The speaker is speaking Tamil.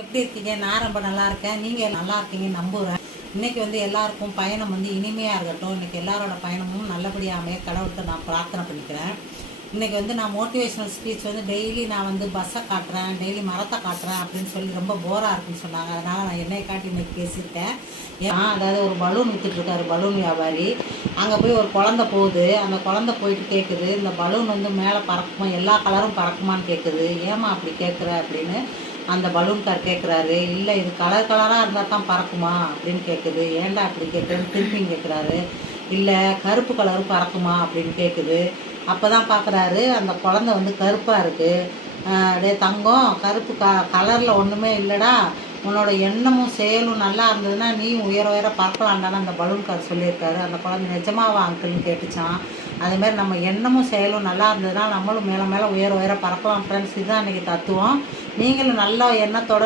எப்படி இருக்கீங்க? நான் ரொம்ப நல்லா இருக்கேன். நீங்கள் நல்லா இருக்கீங்கன்னு நம்புகிறேன். இன்றைக்கி எல்லாருக்கும் பயணம் இனிமையாக இருக்கட்டும். இன்றைக்கி எல்லாரோட பயணமும் நல்லபடியாக அமைய கடவுள்கிட்ட நான் பிரார்த்தனை பண்ணிக்கிறேன். இன்றைக்கி நான் மோட்டிவேஷ்னல் ஸ்பீச் டெய்லி நான் பஸ்ஸை காட்டுறேன், டெய்லி மரத்தை காட்டுறேன் அப்படின்னு சொல்லி ரொம்ப போராக இருக்குன்னு சொன்னாங்க. அதனால் நான் என்னையை காட்டி இன்றைக்கி பேசியிருக்கேன். அதாவது ஒரு பலூன் விற்றுட்ருக்காரு பலூன் வியாபாரி. அங்கே போய் ஒரு குழந்தை போகுது. அந்த குழந்தை போயிட்டு கேட்குது, இந்த பலூன் மேலே பறக்குமா, எல்லா கலரும் பறக்குமான்னு கேட்குது. ஏமா அப்படி கேட்குற அப்படின்னு அந்த பலூன்கார் கேட்குறாரு. இல்லை, இது கலர் கலராக இருந்தால் தான் பறக்குமா அப்படின்னு கேட்குது. ஏன்டா அப்படி கேட்குறேன்னு திருப்பியும் கேட்குறாரு. இல்லை, கருப்பு கலரும் பறக்குமா அப்படின்னு கேட்குது. அப்போ தான் பார்க்குறாரு, அந்த குழந்தை கருப்பாக இருக்குது. டே தங்கம், கருப்பு கலரில் ஒன்றுமே இல்லைடா, உன்னோட எண்ணமும் செயலும் நல்லா இருந்ததுன்னா நீயும் உயர உயர பறக்கலான்டான்னு அந்த பலூன்கார் சொல்லியிருக்காரு. அந்த குழந்தை நிஜமாவா அங்கிள்னு கேட்டுச்சான். அதேமாதிரி நம்ம எண்ணமும் செயலும் நல்லா இருந்ததுன்னா நம்மளும் மேலே மேலே உயர உயர பறக்கலாம் ஃப்ரெண்ட்ஸ். இதுதான் இன்றைக்கி தத்துவம். நீங்களும் நல்ல எண்ணத்தோட